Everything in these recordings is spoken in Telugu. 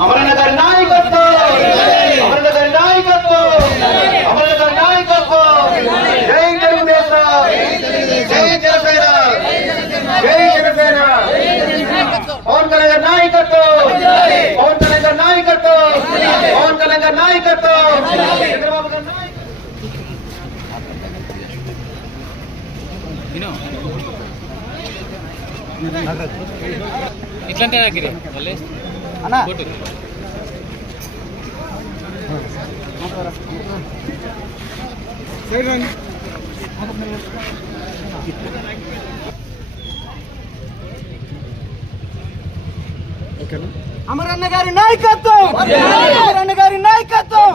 అమరణ గారినా అట్లంటే నాకు అన్నా. అమరన్న గారి నాయకత్వం! అమరన్న గారి నాయకత్వం!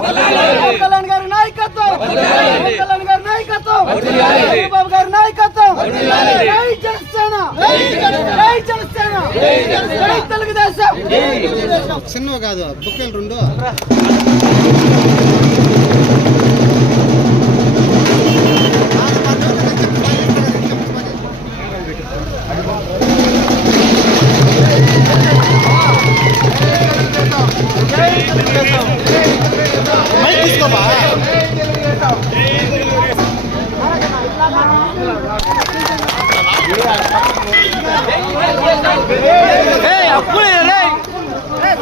కళ్యాణ్ గారి నాయకత్వం! కళ్యాణ్ గారి నాయకత్వం! బాబు గారి నాయకత్వం! జనసేన! చిన్నవి కాదు బుక్కెలు రెండు. తీసుకోబా Hey, apúrele. Hey,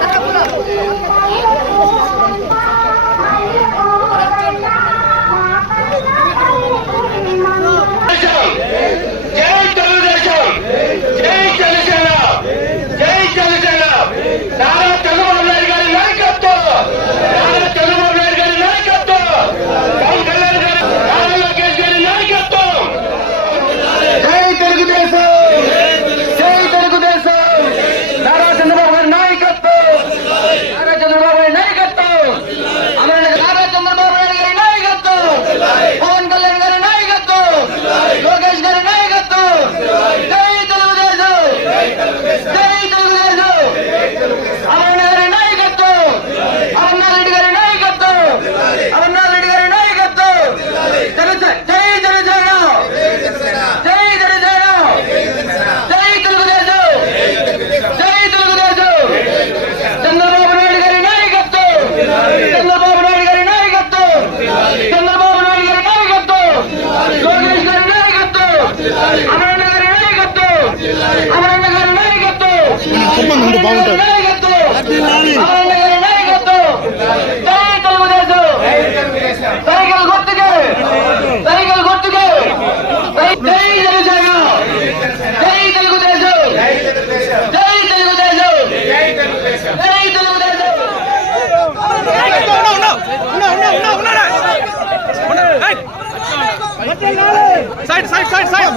side side side side.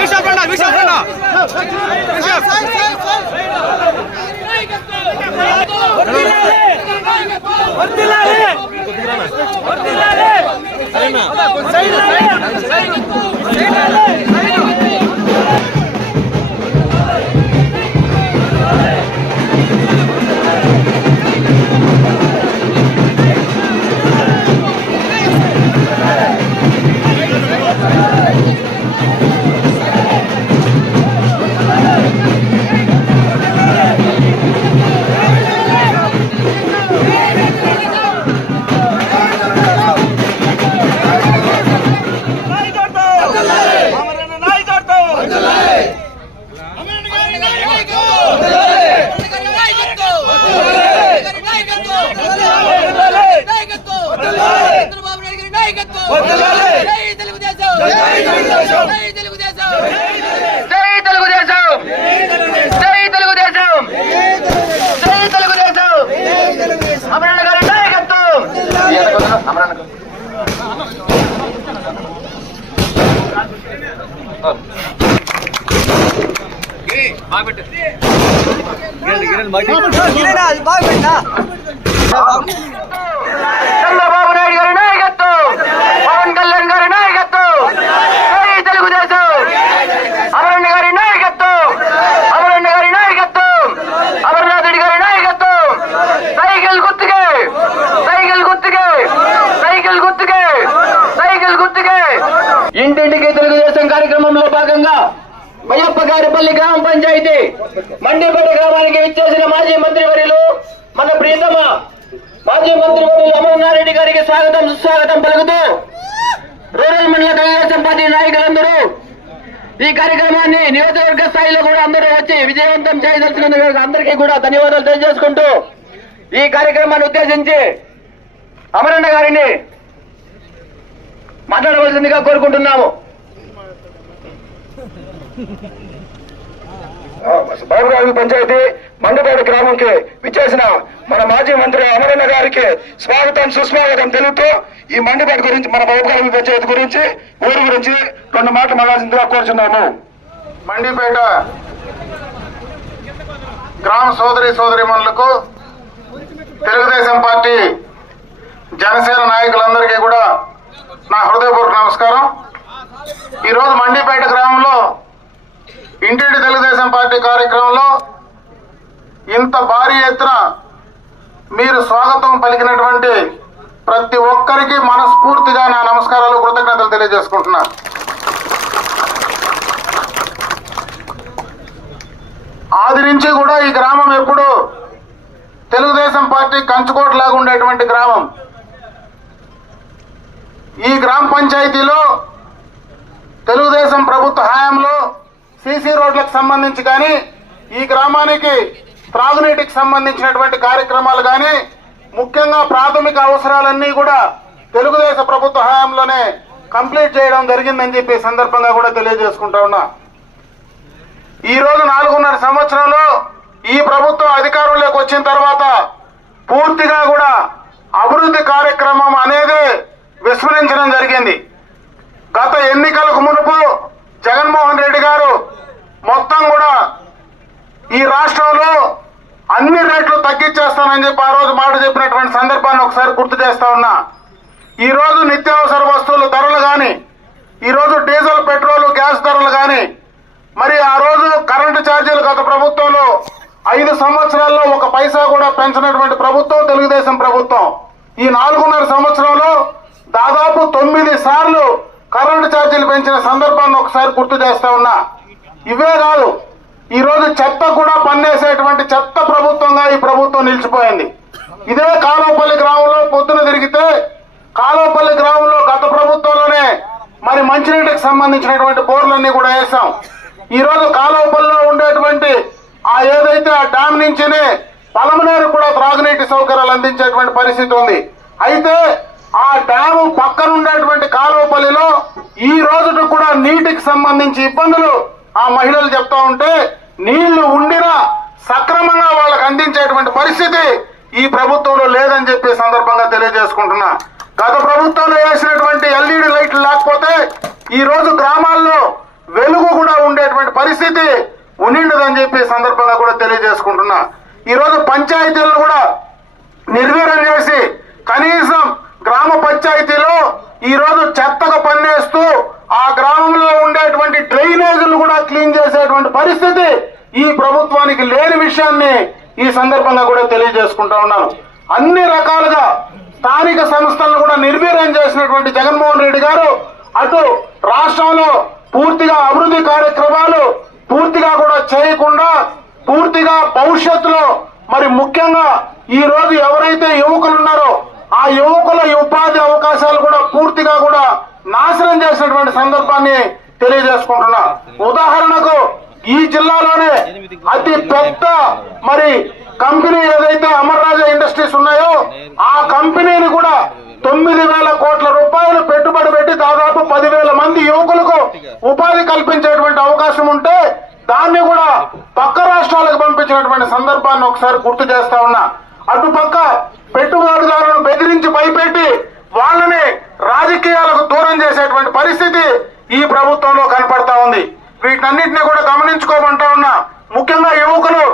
Vishal Panda Vishal Panda. वर्दी लाले वर्दी लाले वर्दी लाले నాయకత్వం జై తెలుగుదేశం జై తెలుగుదేశం జై తెలుగుదేశం జై తెలుగుదేశం జై తెలుగుదేశం జై కార్యక్రమంలో భాగంగా మయ్యప్ప గారిపల్లి గ్రామ పంచాయతీ మండిపేట గ్రామానికి విచ్చేసిన మాజీ మంత్రి వర్యులు మన ప్రియతమ మాజీ మంత్రి వర్యులు అమరనారెడ్డి గారికి స్వాగతం సుస్వాగతం పలుకుతూ రూరల్ మండల తెలుగుదేశం పార్టీ నాయకులందరూ ఈ కార్యక్రమాన్ని నియోజకవర్గ స్థాయిలో కూడా అందరూ వచ్చి విజయవంతం చేయదలిచినందుకు అందరికీ కూడా ధన్యవాదాలు తెలియజేసుకుంటూ ఈ కార్యక్రమాన్ని ఉద్దేశించి అమరన్న గారిని మాట్లాడవలసిందిగా కోరుకుంటున్నాము. బాబురాజు పంచాయతీ మండపేట గ్రామంకి విచ్చేసిన మన మాజీ మంత్రి అమరన్న గారికి స్వాగతం సుస్వాగతం తెలుపుతూ ఈ మండపేట గురించి మన బాబురాజు పంచాయతీ గురించి ఊరు గురించి రెండు మాటలు మగాల్సిందిగా కోరుచున్నాము. మండిపేట గ్రామ సోదరి సోదరిమణులకు తెలుగుదేశం పార్టీ జనసేన నాయకులందరికీ కూడా నా హృదయపూర్వక నమస్కారం. ఈరోజు మండిపేట గ్రామంలో ఇంటింటి తెలుగుదేశం పార్టీ కార్యక్రమంలో ఇంత భారీ ఎత్తున మీరు స్వాగతం పలికినటువంటి ప్రతి ఒక్కరికి మనస్ఫూర్తిగా నా నమస్కారాలు కృతజ్ఞతలు తెలియజేసుకుంటున్నాను ఆది నుంచి కూడా ఈ గ్రామం ఎప్పుడు తెలుగుదేశం పార్టీ కంచుకోటలాగా ఉండేటువంటి గ్రామం. ఈ గ్రామ పంచాయతీలో తెలుగుదేశం ప్రభుత్వ హయాంలో సీసీ రోడ్లకు సంబంధించి కానీ ఈ గ్రామానికి త్రాగునీటికి సంబంధించినటువంటి కార్యక్రమాలు కానీ ముఖ్యంగా ప్రాథమిక అవసరాలన్నీ కూడా తెలుగుదేశం ప్రభుత్వ హయాంలోనే కంప్లీట్ చేయడం జరిగిందని చెప్పి సందర్భంగా కూడా తెలియజేసుకుంటా ఉన్నా. ఈరోజు నాలుగున్నర సంవత్సరంలో ఈ ప్రభుత్వం అధికారంలోకి వచ్చిన తర్వాత పూర్తిగా కూడా అభివృద్ధి కార్యక్రమం అనేది విస్మరించడం జరిగింది. గత ఎన్నికలకు మునుపు జగన్మోహన్ రెడ్డి గారు మొత్తం కూడా ఈ రాష్ట్రంలో అన్ని రేట్లు తగ్గించేస్తానని చెప్పి ఆ రోజు మాట చెప్పినటువంటి సందర్భాన్ని ఒకసారి గుర్తు చేస్తా ఉన్నా. ఈరోజు నిత్యావసర వస్తువుల ధరలు కానీ ఈరోజు డీజిల్ పెట్రోల్ గ్యాస్ ధరలు కానీ మరి ఆ రోజు కరెంటు ఛార్జీలు గత ప్రభుత్వంలో ఐదు సంవత్సరాల్లో ఒక పైసా కూడా పెంచినటువంటి ప్రభుత్వం తెలుగుదేశం ప్రభుత్వం. ఈ నాలుగున్నర సంవత్సరంలో దాదాపు తొమ్మిది సార్లు కరెంటు ఛార్జీలు పెంచిన సందర్భాన్ని ఒకసారి గుర్తు చేస్తా ఉన్నా. ఇవే కాదు. ఈరోజు చెత్త కూడా పన్నేసేటువంటి చెత్త ప్రభుత్వంగా ఈ ప్రభుత్వం నిలిచిపోయింది. ఇదే కాలువపల్లి గ్రామంలో పొద్దున తిరిగితే కాలోపల్లి గ్రామంలో గత ప్రభుత్వంలోనే మరి మంచినీటికి సంబంధించినటువంటి బోర్లన్నీ కూడా వేసాం ఈ రోజు కాలువపల్లిలో ఉండేటువంటి ఆ ఏదైతే ఆ డ్యామ్ నుంచినే పలమనేరు కూడా త్రాగునీటి సౌకర్యాలు అందించేటువంటి పరిస్థితి ఉంది. అయితే ఆ డ్యాము పక్కనుండేటువంటి కాలువపల్లిలో ఈ రోజుకు కూడా నీటికి సంబంధించి ఇబ్బందులు ఆ మహిళలు చెప్తా ఉంటే నీళ్ళు ఉండినా సక్రమంగా వాళ్ళకు అందించేటువంటి పరిస్థితి ఈ ప్రభుత్వంలో లేదని చెప్పి సందర్భంగా తెలియజేసుకుంటున్నా. గత ప్రభుత్వంలో వేసినటువంటి ఎల్ఈడి లైట్లు లేకపోతే ఈ రోజు గ్రామాల్లో వెలుగు కూడా ఉండేటువంటి పరిస్థితి ఉండిండదని చెప్పి సందర్భంగా కూడా తెలియజేసుకుంటున్నా. ఈ రోజు పంచాయతీలను కూడా నిర్వీర్యం చేసి కనీసం గ్రామ పంచాయతీలో ఈ రోజు చెత్తగా పన్నేస్తూ ఆ గ్రామంలో ఉండేటువంటి డ్రైనేజీలు కూడా క్లీన్ చేసేటువంటి పరిస్థితి ఈ ప్రభుత్వానికి లేని విషయాన్ని ఈ సందర్భంగా కూడా తెలియజేసుకుంటా ఉన్నాను. అన్ని రకాలుగా స్థానిక సంస్థలను కూడా నిర్వీర్యం చేసినటువంటి జగన్మోహన్ రెడ్డి గారు అటు రాష్ట్రంలో పూర్తిగా అభివృద్ధి కార్యక్రమాలు పూర్తిగా కూడా చేయకుండా పూర్తిగా భవిష్యత్తులో మరి ముఖ్యంగా ఈ రోజు ఎవరైతే యువకులు ఉన్నారో ఆ యువకుల ఉపాధి అవకాశాలు కూడా పూర్తిగా కూడా నాశనం చేసినటువంటి సందర్భాన్ని తెలియజేసుకుంటున్నా. ఉదాహరణకు ఈ జిల్లాలోనే అతి పెద్ద మరి కంపెనీ ఏదైతే అమర్ రాజా ఇండస్ట్రీస్ ఉన్నాయో ఆ కంపెనీని కూడా తొమ్మిది వేల కోట్ల రూపాయలు పెట్టుబడి పెట్టి దాదాపు పదివేల మంది యువకులకు ఉపాధి కల్పించేటువంటి అవకాశం ఉంటే దాన్ని కూడా పక్క రాష్ట్రాలకు పంపించినటువంటి సందర్భాన్ని ఒకసారి గుర్తు చేస్తా ఉన్నా. అటుపక్క పెట్టుబడిదారులను బెదిరించి భయపెట్టి వాళ్ళని రాజకీయాలకు దూరం చేసేటువంటి పరిస్థితి ఈ ప్రభుత్వంలో కనపడతా వీటన్నిటిని కూడా గమనించుకోమంటా ఉన్నా. ముఖ్యంగా యువకులు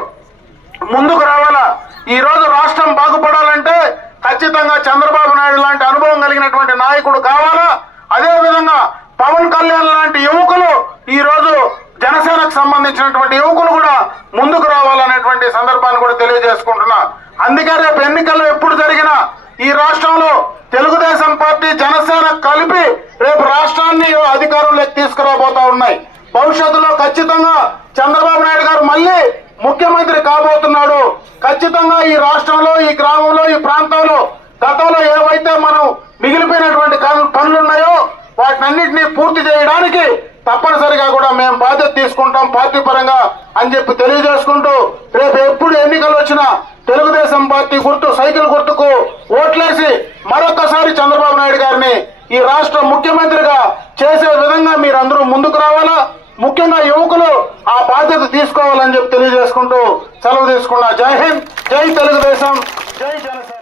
ముందుకు రావాలా? ఈ రోజు రాష్ట్రం బాగుపడాలంటే ఖచ్చితంగా చంద్రబాబు నాయుడు లాంటి అనుభవం కలిగినటువంటి నాయకుడు కావాలా? అదే విధంగా పవన్ కళ్యాణ్ లాంటి యువకులు ఈ రోజు జనసేనకు సంబంధించినటువంటి యువకులు కూడా ముందుకు రావాలనేటువంటి సందర్భాన్ని కూడా తెలియజేసుకుంటున్నా. అందుకే రేపు ఎన్నికల్లో ఎప్పుడు జరిగినా ఈ రాష్ట్రంలో తెలుగుదేశం పార్టీ జనసేన కలిపి రేపు రాష్ట్రాన్ని అధికారంలోకి తీసుకురాబోతా ఉన్నాయి. భవిష్యత్తులో ఖచ్చితంగా చంద్రబాబు నాయుడు గారు మళ్ళీ ముఖ్యమంత్రి కాబోతున్నాడు. ఖచ్చితంగా ఈ రాష్ట్రంలో ఈ గ్రామంలో ఈ ప్రాంతంలో గతంలో ఏవైతే మనం మిగిలిపోయినటువంటి కన్- పనులున్నాయో వాటినన్నింటినీ పూర్తి చేయడానికి తప్పనిసరిగా కూడా మేము బాధ్యత తీసుకుంటాం పార్టీ పరంగా అని చెప్పి తెలియజేసుకుంటూ రేపు ఎప్పుడు ఎన్నికలు వచ్చినా తెలుగుదేశం పార్టీ గుర్తు సైకిల్ గుర్తుకు ఓట్లేసి మరొకసారి చంద్రబాబు నాయుడు గారిని ఈ రాష్ట్ర ముఖ్యమంత్రిగా చేసే విధంగా మీరందరూ ముందుకు రావాలా? ముఖ్యంగా యువకులు ఆ బాధ్యత తీసుకోవాలని చెప్పి తెలియజేసుకుంటూ సెలవు తీసుకున్నా. జై హింద్ జై తెలుగుదేశం జై జనసేన.